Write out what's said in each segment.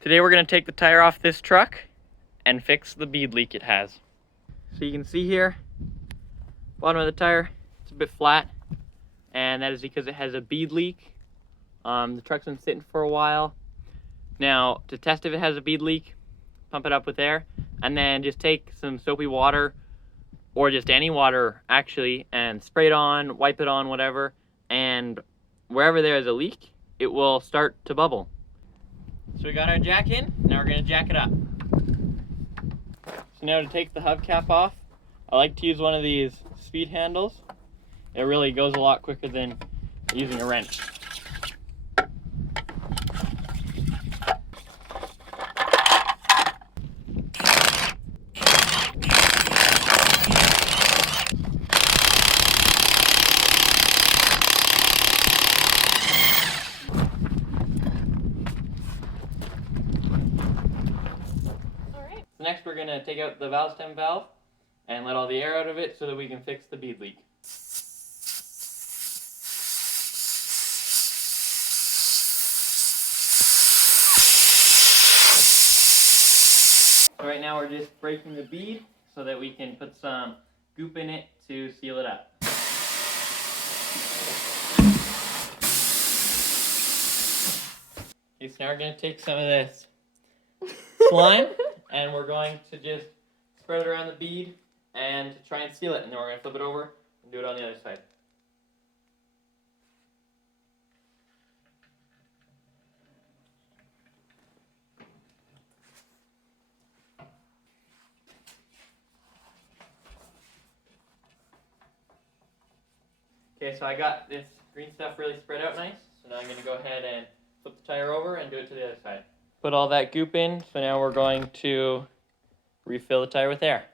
Today we're going to take the tire off this truck and fix the bead leak it has. So you can see here, bottom of the tire, it's a bit flat, and that is because it has a bead leak. The truck's been sitting for a while. Now, to test if it has a bead leak, pump it up with air, and then just take some soapy water, or just any water actually, and spray it on, wipe it on, whatever, and wherever there is a leak, it will start to bubble. So we got our jack in, now we're going to jack it up. So now to take the hubcap off, I like to use one of these speed handles. It really goes a lot quicker than using a wrench. So next we're going to take out the valve stem valve and let all the air out of it so that we can fix the bead leak. So right now we're just breaking the bead so that we can put some goop in it to seal it up. Okay, so now we're going to take some of this slime and we're going to just spread it around the bead and try and seal it, and then we're going to flip it over and do it on the other side. Okay, so I got this green stuff really spread out nice, so now I'm going to go ahead and flip the tire over and do it to the other side. Put all that goop in, so now we're going to refill the tire with air.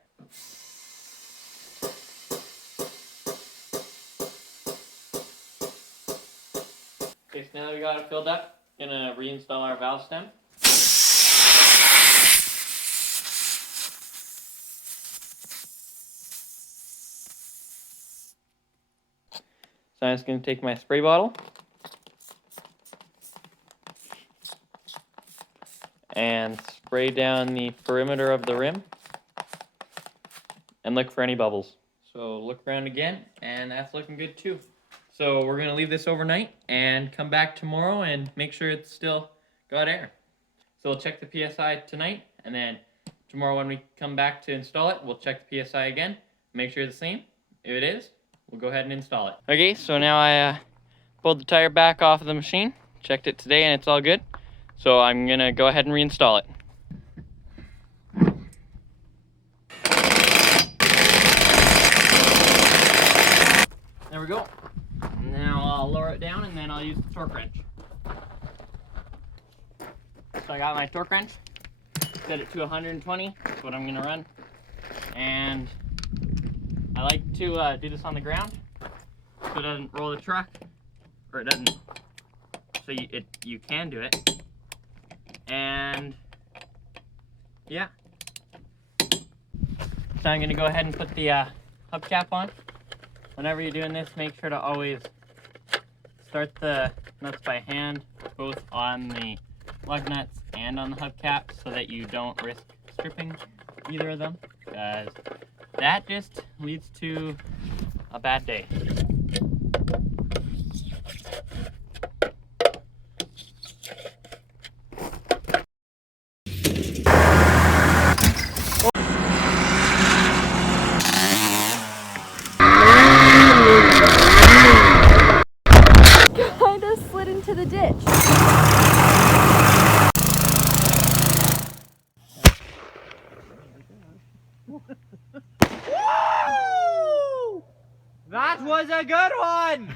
Okay, so now that we got it filled up, I'm going to reinstall our valve stem. So I'm just going to take my spray bottle and spray down the perimeter of the rim and look for any bubbles. So look around again, and that's looking good too. So we're going to leave this overnight and come back tomorrow and make sure it's still got air. So we'll check the PSI tonight, and then tomorrow when we come back to install it, we'll check the PSI again, make sure it's the same. If it is, we'll go ahead and install it. Okay, so now I pulled the tire back off of the machine, checked it today, and it's all good. So I'm going to go ahead and reinstall it. There we go. Now I'll lower it down and then I'll use the torque wrench. So I got my torque wrench, set it to 120, that's what I'm going to run. And I like to do this on the ground so it doesn't roll the truck, or it doesn't, so you can do it. And yeah, so I'm going to go ahead and put the hubcap on. Whenever you're doing this, make sure to always start the nuts by hand, both on the lug nuts and on the hubcap, so that you don't risk stripping either of them, because that just leads to a bad day. Kinda slid into the ditch. That was a good one!